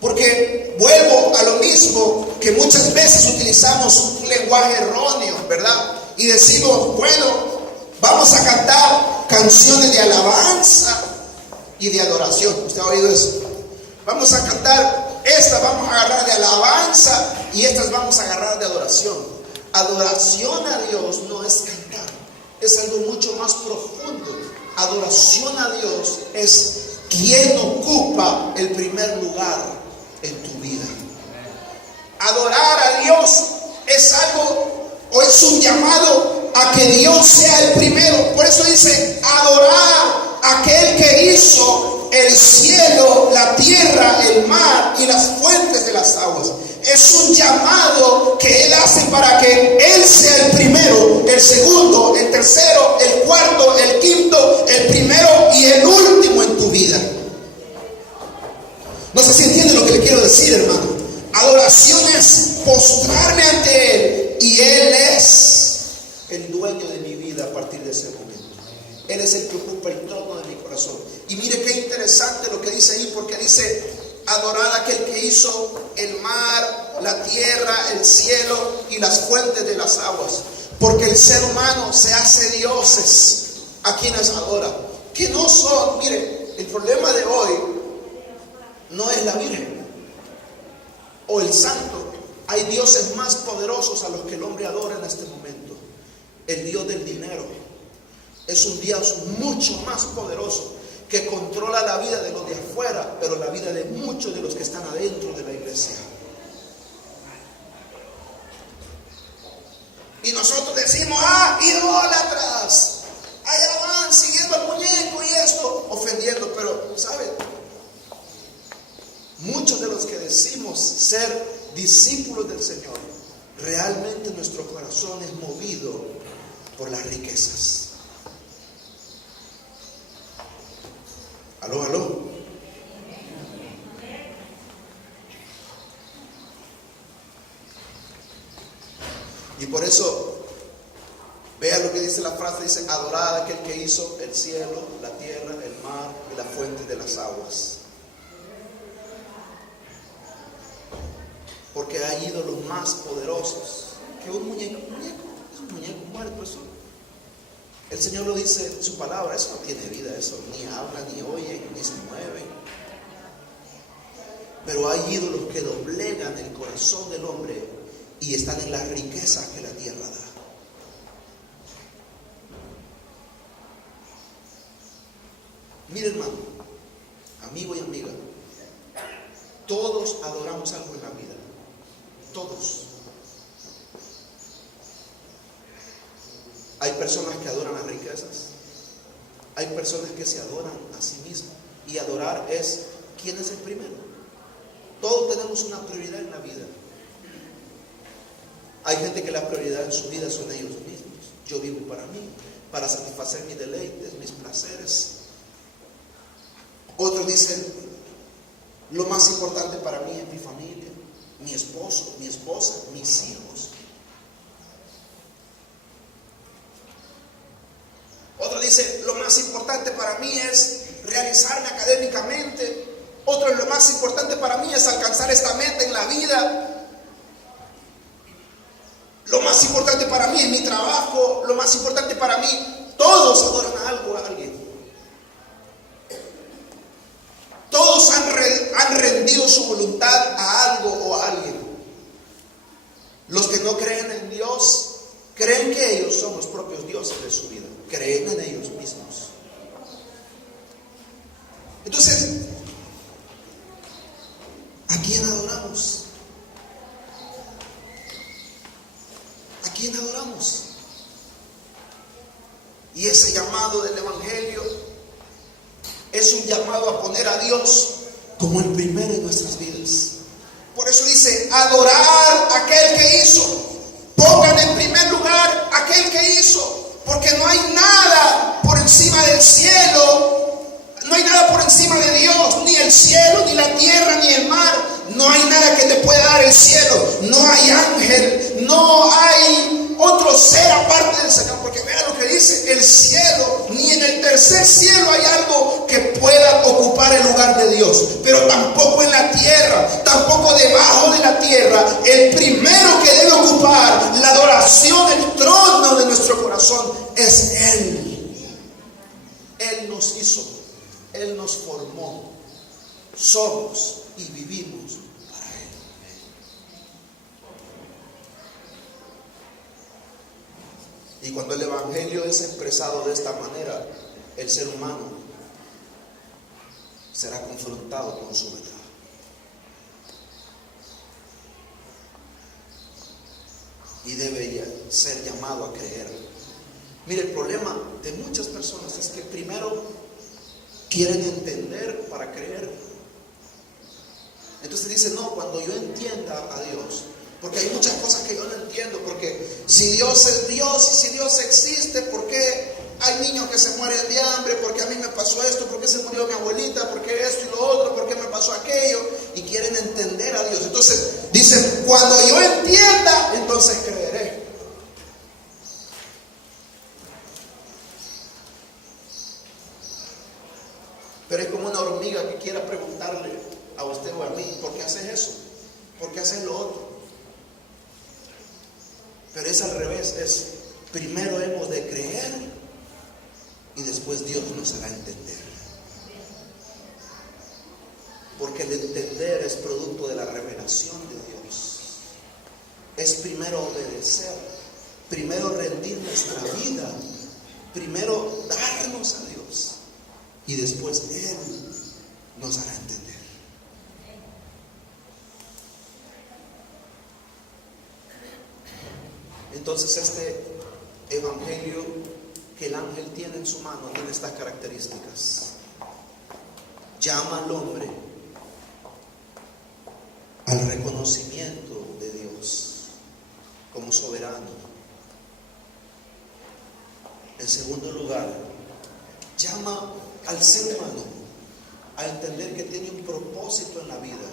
Porque vuelvo a lo mismo, que muchas veces utilizamos un lenguaje erróneo, ¿verdad? Y decimos, bueno, vamos a cantar canciones de alabanza y de adoración. ¿Usted ha oído eso? Vamos a cantar, estas vamos a agarrar de alabanza y estas vamos a agarrar de adoración. Adoración a Dios no es cantar, es algo mucho más profundo. Adoración a Dios es quien ocupa el primer lugar en tu vida. Adorar a Dios es algo, o es un llamado a que Dios sea el primero. Por eso dice, adorar a aquel que hizo el cielo, la tierra, el mar y las fuentes de las aguas. Es un llamado que Él hace para que Él sea el primero, el segundo, el tercero, el cuarto, el quinto, el primero y el último en tu vida. No sé si entienden lo que le quiero decir, hermano. Adoración es postrarme ante Él y Él es el dueño de mi vida a partir de ese momento. Él es el que ocupa el trono de mi corazón. Y mire qué interesante lo que dice ahí, porque dice: adorar a aquel que hizo el mar, la tierra, el cielo y las fuentes de las aguas. Porque el ser humano se hace dioses a quienes adora, que no son, mire, el problema de hoy no es la Virgen o el santo. Hay dioses más poderosos a los que el hombre adora en este momento. El Dios del dinero es un Dios mucho más poderoso, que controla la vida de los de afuera, pero la vida de muchos de los que están adentro de la iglesia. Y nosotros decimos: idólatras, allá van siguiendo al muñeco y esto, ofendiendo. Pero ¿sabe? Muchos de los que decimos ser discípulos del Señor, realmente nuestro corazón es movido por las riquezas. Aló, aló. Y por eso, vea lo que dice la frase, dice: adorad a aquel que hizo el cielo, la tierra, el mar y la fuente de las aguas. Porque hay ídolos más poderosos que un muñeco. Es un muñeco muerto eso. El Señor lo dice en su palabra: eso no tiene vida, eso ni habla, ni oye, ni se mueve. Pero hay ídolos que doblegan el corazón del hombre y están en las riquezas que la tierra da. Mire, hermano, amigo y amiga, todos adoramos algo en la vida. Todos. Hay personas que adoran las riquezas. Hay personas que se adoran a sí mismos. Y adorar es: ¿quién es el primero? Todos tenemos una prioridad en la vida. Hay gente que la prioridad en su vida son ellos mismos. Yo vivo para mí, para satisfacer mis deleites, mis placeres. Otros dicen: lo más importante para mí es mi familia, mi esposo, mi esposa, mis hijos. Otro dice: lo más importante para mí es realizarme académicamente. Otro: lo más importante para mí es alcanzar esta meta en la vida. Lo más importante para mí es mi trabajo. Lo más importante para mí. Todos adoran a algo, a alguien. Todos han rendido su voluntad a algo o a alguien. Los que no creen en Dios creen que ellos son los propios dioses de su vida. Creen en ellos mismos. Entonces, ¿a quién adoramos? ¿A quién adoramos? Y ese llamado del Evangelio es un llamado a poner a Dios como el primero en nuestras vidas. Por eso dice: adorar a aquel que hizo. Pongan en primer lugar a aquel que hizo. Porque no hay nada por encima del cielo, no hay nada por encima de Dios, ni el cielo, ni la tierra, ni el mar. No hay nada que te pueda dar el cielo. No hay ángel, no hay otro ser aparte del Señor. Porque vea lo que dice: el cielo, ni en el tercer cielo hay algo que pueda ocupar el lugar de Dios. Pero tampoco en la tierra, tampoco debajo de la tierra. El primero que debe ocupar la adoración, el trono de nuestro corazón, es Él. Él nos hizo, Él nos formó. Somos y vivimos para Él. Y cuando el Evangelio es expresado de esta manera, el ser humano será confrontado con su verdad. Y debe ser llamado a creer. Mire, el problema de muchas personas es que primero quieren entender para creer. Entonces dice, no, cuando yo entienda a Dios, porque hay muchas cosas que yo no entiendo, porque si Dios es Dios y si Dios existe, ¿por qué hay niños que se mueren de hambre? ¿Por qué a mí me pasó esto? ¿Por qué se murió mi abuelita? ¿Por qué esto y lo otro? ¿Por qué me pasó aquello? Y quieren entender a Dios. Entonces dicen, cuando yo entienda, entonces creeré. Pero es como una hormiga que quiera preguntarle a usted o a mí, ¿por qué haces eso? ¿Por qué haces lo otro? Pero es al revés, es primero hemos de creer y después Dios nos hará entender. Porque el entender es producto de la revelación de Dios. Es primero obedecer, primero rendir nuestra vida, primero darnos a Dios y después Él nos hará entender. Entonces este evangelio que el ángel tiene en su mano tiene estas características. Llama al hombre al reconocimiento de Dios como soberano. En segundo lugar, llama al ser humano a entender que tiene un propósito en la vida,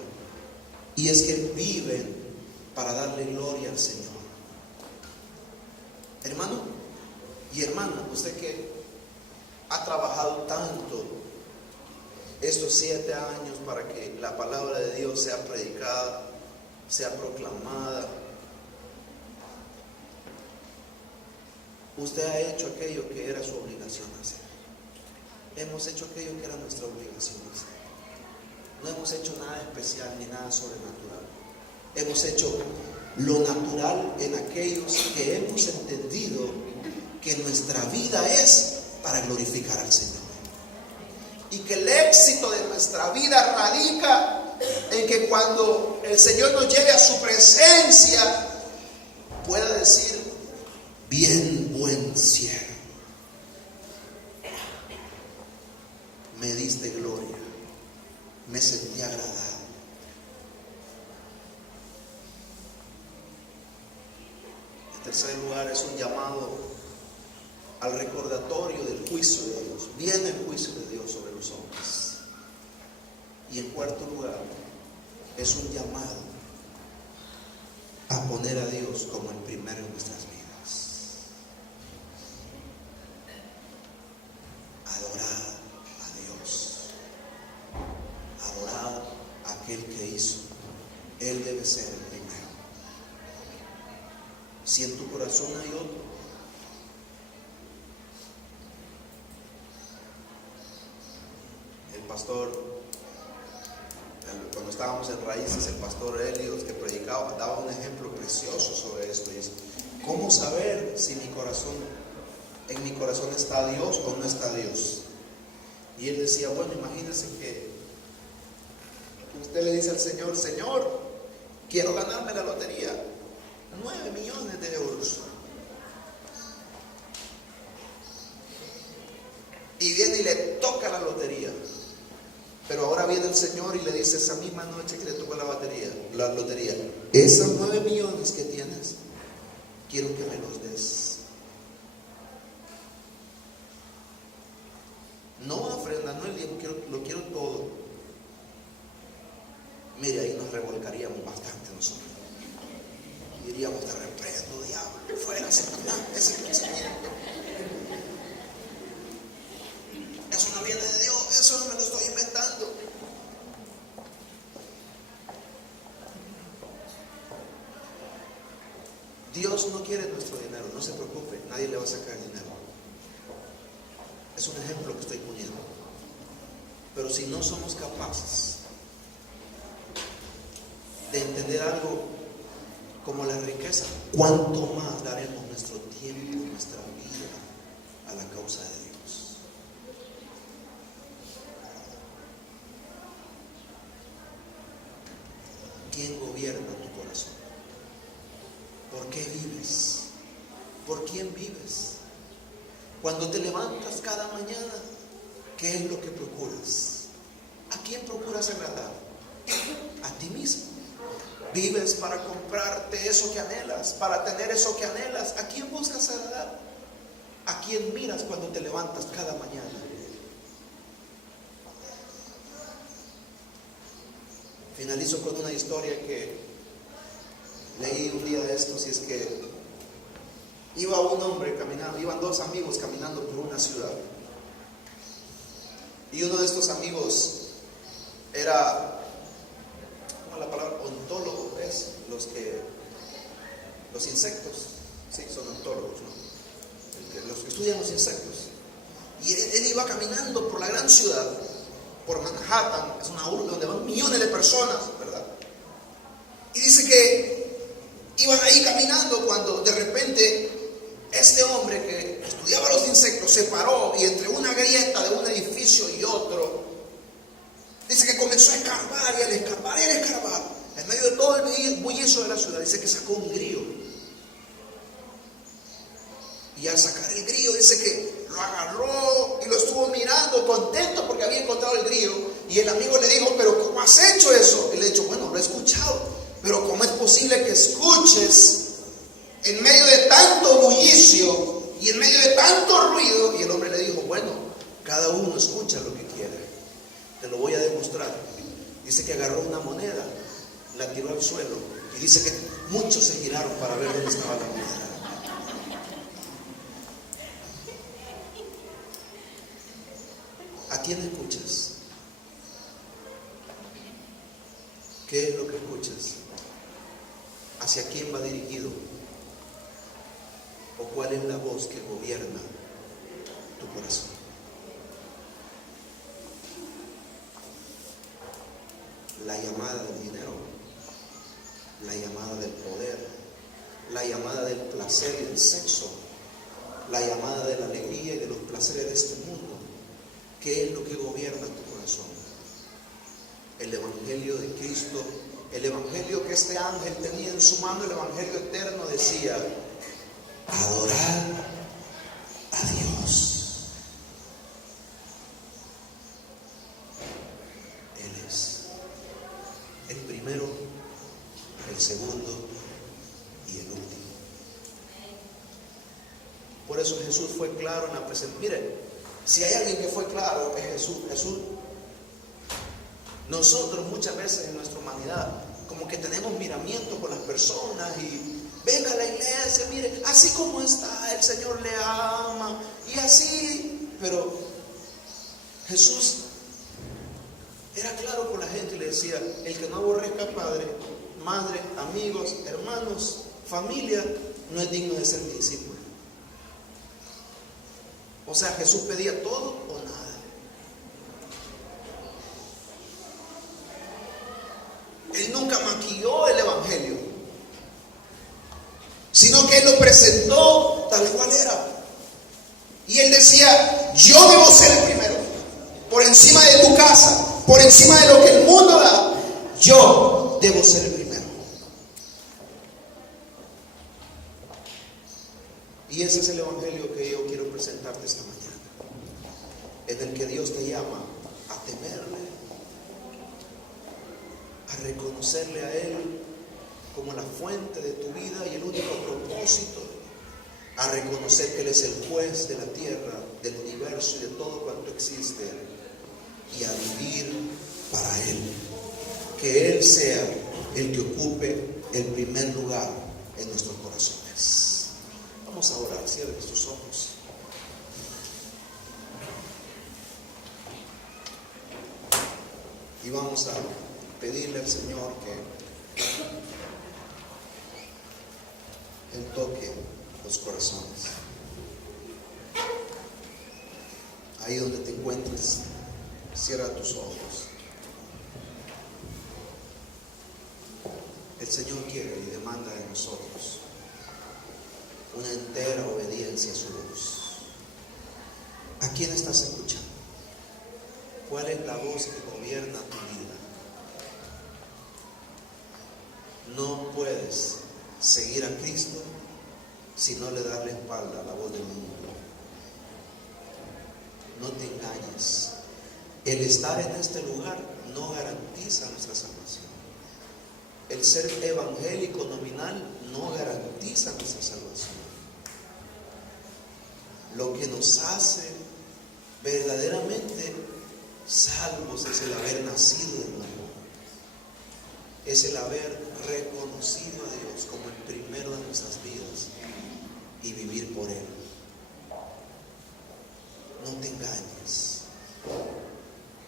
y es que viven para darle gloria al Señor. Hermano y hermana, usted que ha trabajado tanto estos 7 años para que la palabra de Dios sea predicada, sea proclamada, usted ha hecho aquello que era su obligación hacer. Hemos hecho aquello que era nuestra obligación hacer. No hemos hecho nada especial ni nada sobrenatural. Hemos hecho lo natural en aquellos que hemos entendido que nuestra vida es para glorificar al Señor. Y que el éxito de nuestra vida radica en que cuando el Señor nos lleve a su presencia, pueda decir, bien, buen siervo, me diste gloria, me sentí agradado. En tercer lugar, es un llamado al recordatorio del juicio de Dios. Viene el juicio de Dios sobre los hombres. Y en cuarto lugar, es un llamado a poner a Dios como el primero en nuestras vidas. Adorar a Dios, adorar a aquel que hizo. Él debe ser el primero. Si en tu corazón hay otro, el pastor, cuando estábamos en Raíces, el pastor Helios que predicaba, daba un ejemplo precioso sobre esto, y es cómo saber si en mi corazón está Dios o no está Dios. Y él decía, bueno, imagínense que usted le dice al Señor, Señor, quiero ganarme la lotería, 9 millones de euros. Y viene y le toca la lotería. Pero ahora viene el Señor y le dice esa misma noche que le toca la lotería, esos 9 millones que tienes, quiero que me los des. No ofrenda, no, lo quiero todo. Mire, ahí nos revolcaríamos bastante nosotros. Diríamos, te reprendo, diablo, fuera, Satanás, ese pensamiento. Eso no viene de Dios, eso no me lo estoy inventando. Dios no quiere nuestro dinero, no se preocupe, nadie le va a sacar el dinero. Es un ejemplo que estoy poniendo. Pero si no somos capaces de entender algo como la riqueza, ¿cuánto más daremos nuestro tiempo, nuestra vida a la causa de Dios? ¿Quién gobierna tu corazón? ¿Por qué vives? ¿Por quién vives? Cuando te levantas cada mañana, ¿qué es lo que procuras? ¿A quién procuras agradar? A ti mismo. Vives para comprarte eso que anhelas, para tener eso que anhelas. ¿A quién buscas agradar? ¿A quién miras cuando te levantas cada mañana? Finalizo con una historia que leí un día de estos, y es que iba un hombre caminando, iban dos amigos caminando por una ciudad, y uno de estos amigos era, ¿cómo la palabra? Ontólogo, ¿ves? Los insectos, sí, son ontólogos, ¿no? Los que estudian los insectos. Y él iba caminando por la gran ciudad, por Manhattan, es una urbe donde van millones de personas, ¿verdad? Y dice que iban ahí caminando cuando de repente este hombre que estudiaba los insectos se paró, y entre una grieta de un edificio y otro, dice que comenzó a escarbar, y al escarbar y al escarbar, en medio de todo el bullicio de la ciudad, dice que sacó un grillo. Y al sacar el grillo, dice que lo agarró y lo estuvo mirando contento porque había encontrado el grillo. Y el amigo le dijo: ¿pero cómo has hecho eso? Y le dijo: bueno, lo he escuchado, pero ¿cómo es posible que escuches en medio de tanto bullicio y en medio de tanto ruido? Y el hombre le dijo: bueno, cada uno escucha lo que quiere, te lo voy a demostrar. Dice que agarró una moneda, la tiró al suelo, y dice que muchos se giraron para ver dónde estaba la moneda. ¿A quién escuchas? ¿Qué es lo que escuchas? ¿Hacia quién va dirigido? ¿O cuál es la voz que gobierna tu corazón? La llamada del dinero, la llamada del poder, la llamada del placer y del sexo, la llamada de la alegría y de los placeres de este mundo. ¿Qué es lo que gobierna tu corazón? El Evangelio de Cristo, el Evangelio que este ángel tenía en su mano, el Evangelio eterno, decía: adorar a Dios. Él es el primero, el segundo y el último. Por eso Jesús fue claro en la presentación. Mire, si hay alguien que fue claro, es Jesús. Nosotros muchas veces en nuestra humanidad como que tenemos miramiento por las personas, y venga a la iglesia, mire, así como está, el Señor le ama, y así. Pero Jesús era claro con la gente y le decía: el que no aborrezca a padre, madre, amigos, hermanos, familia, no es digno de ser mi discípulo. O sea, Jesús pedía todo o nada. Él nunca maquilló el Evangelio, sino que Él lo presentó tal cual era. Y Él decía: yo debo ser el primero, por encima de tu casa, por encima de lo que el mundo da, yo debo ser el primero. Y ese es el Evangelio que yo quiero presentarte esta mañana, en el que Dios te llama a temerle, a reconocerle a Él como la fuente de tu vida y el único propósito, a reconocer que Él es el juez de la tierra, del universo y de todo cuanto existe, y a vivir para Él. Que Él sea el que ocupe el primer lugar en nuestros corazones. Vamos a orar, cierren tus ojos. Y vamos a pedirle al Señor que Él toque los corazones. Ahí donde te encuentres, cierra tus ojos. El Señor quiere y demanda de nosotros una entera obediencia a su voz. ¿A quién estás escuchando? ¿Cuál es la voz que gobierna tu vida? No puedes seguir a Cristo si no le das la espalda a la voz del mundo. No te engañes. El estar en este lugar no garantiza nuestra salvación. El ser evangélico nominal no garantiza nuestra salvación. Lo que nos hace verdaderamente salvos es el haber nacido de nuevo. Es el haber reconocido a Dios como el primero de nuestras vidas y vivir por Él. No te engañes.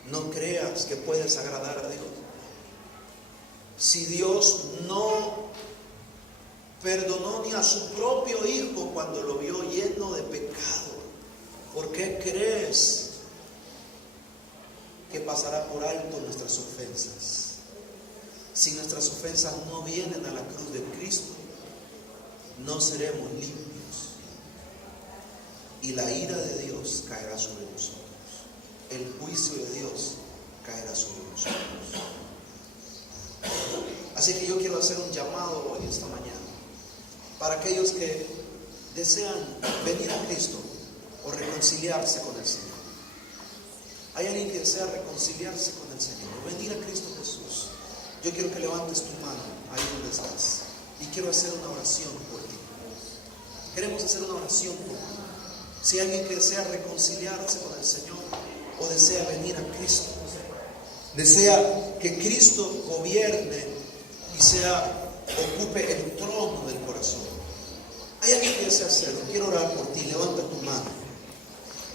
No creas que puedes agradar a Dios. Si Dios no perdonó ni a su propio Hijo cuando lo vio lleno de pecado, ¿por qué crees que pasará por alto nuestras ofensas? Si nuestras ofensas no vienen a la cruz de Cristo, no seremos limpios y la ira de Dios caerá sobre nosotros. El juicio de Dios caerá sobre nosotros. Así que yo quiero hacer un llamado hoy, esta mañana, para aquellos que desean venir a Cristo o reconciliarse con el Señor. Hay alguien que desea reconciliarse con el Señor o venir a Cristo Jesús. Yo quiero que levantes tu mano ahí donde estás y quiero hacer una oración por ti. Queremos hacer una oración por ti. Si hay alguien que desea reconciliarse con el Señor o desea venir a Cristo, desea que Cristo gobierne y ocupe el trono del corazón. Hay alguien que desea hacerlo. Quiero orar por ti. Levanta tu mano.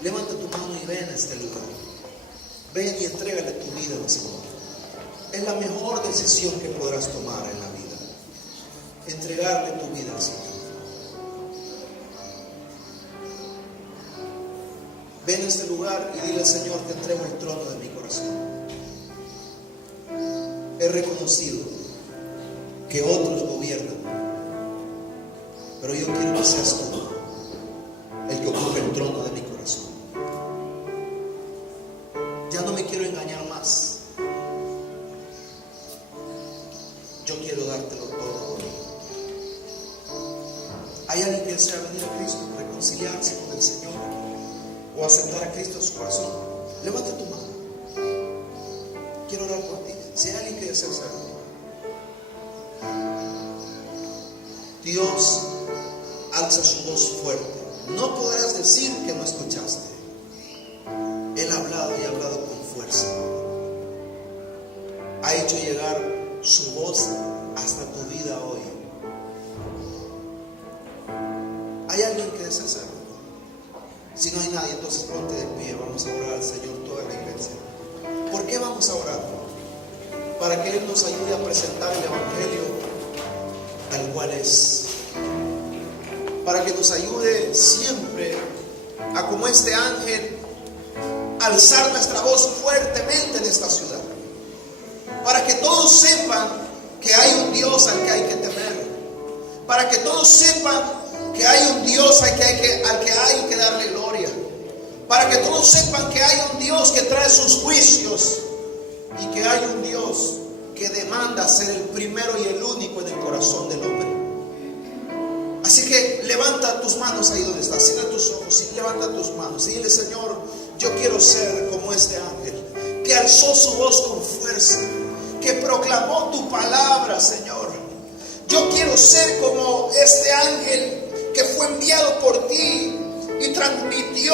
Levanta tu mano y ven a este lugar. Ven y entrégale tu vida al Señor. Es la mejor decisión que podrás tomar en la vida. Entregarle tu vida al Señor. Ven a este lugar y dile al Señor: te entrego el trono de mi corazón. He reconocido que otros gobiernan, pero yo quiero que seas tú el que ocupe el trono de mi corazón. Ya no me quiero engañar más. Yo quiero dártelo todo hoy. ¿Hay alguien que desea venir a Cristo, reconciliarse con el Señor o aceptar a Cristo en su corazón? Levanta tu mano. Quiero orar por ti. Si hay alguien que desea hacerlo. Dios alza su voz fuerte. No podrás decir que no escuchaste. Él ha hablado y ha hablado con fuerza. Ha hecho llegar su voz hasta tu vida hoy. ¿Hay alguien que desea hacerlo? Si no hay nadie, entonces ponte de pie. Vamos a orar al Señor, toda la iglesia. ¿Por qué vamos a orar? Para que Él nos ayude a presentar el Evangelio tal cual es. Para que nos ayude siempre a, como este ángel, alzar nuestra voz fuertemente en esta ciudad. Para que todos sepan que hay un Dios al que hay que temer. Para que todos sepan que hay un Dios al que hay que darle gloria. Para que todos sepan que hay un Dios que trae sus juicios y que hay un Dios que demanda ser el primero y el único en el corazón del hombre. Así que levanta tus manos ahí donde estás, cierra tus ojos y levanta tus manos y dile: Señor, yo quiero ser como este ángel que alzó su voz con fuerza, que proclamó tu palabra, Señor. Yo quiero ser como este ángel que fue enviado por ti y transmitió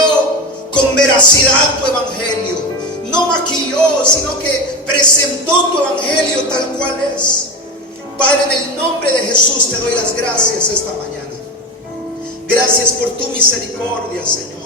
con veracidad tu evangelio. No maquilló, sino que presentó tu evangelio tal cual es. Padre, en el nombre de Jesús te doy las gracias esta mañana. Gracias por tu misericordia, Señor.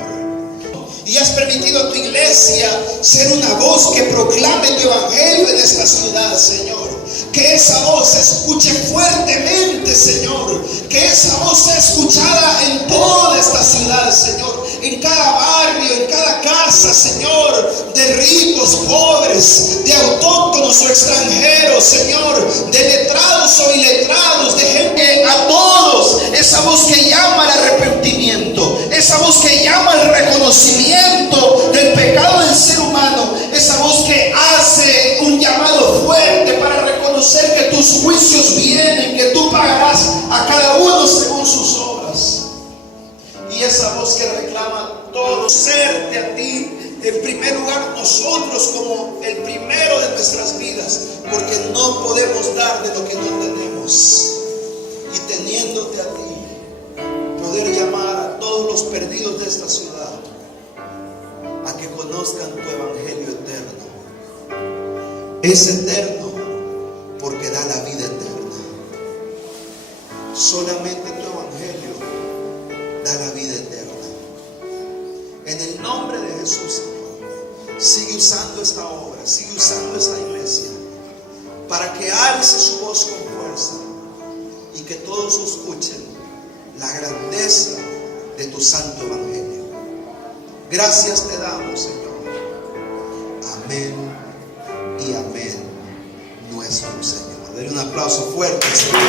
Y has permitido a tu iglesia ser una voz que proclame tu evangelio en esta ciudad, Señor. Que esa voz se escuche fuertemente, Señor. Que esa voz sea escuchada en toda esta ciudad, Señor. En cada barrio, en cada casa, Señor. De ricos, pobres, de autóctonos o extranjeros, Señor. De letrados o iletrados, de gente, a todos. Esa voz que llama al arrepentimiento. Esa voz que llama al reconocimiento del pecado del ser humano. Esa voz que hace un llamado fuerte para reconocer que tus juicios vienen, que tú pagarás a cada uno según sus obras. Y esa voz que reclama todo, serte a ti en primer primer lugar nosotros como el primero de nuestras vidas, porque no podemos dar de lo que no tenemos. Y teniéndote a ti, poder llamar a todos los perdidos de esta ciudad a que conozcan tu evangelio eterno. Es eterno porque da la vida eterna. Solamente tu evangelio da la vida eterna. En el nombre de Jesús, Señor, sigue usando esta obra, sigue usando esta iglesia para que alce su voz con fuerza y que todos escuchen la grandeza de tu santo evangelio. Gracias te damos, Señor. Amén y amén, nuestro Señor. Denle un aplauso fuerte, Señor.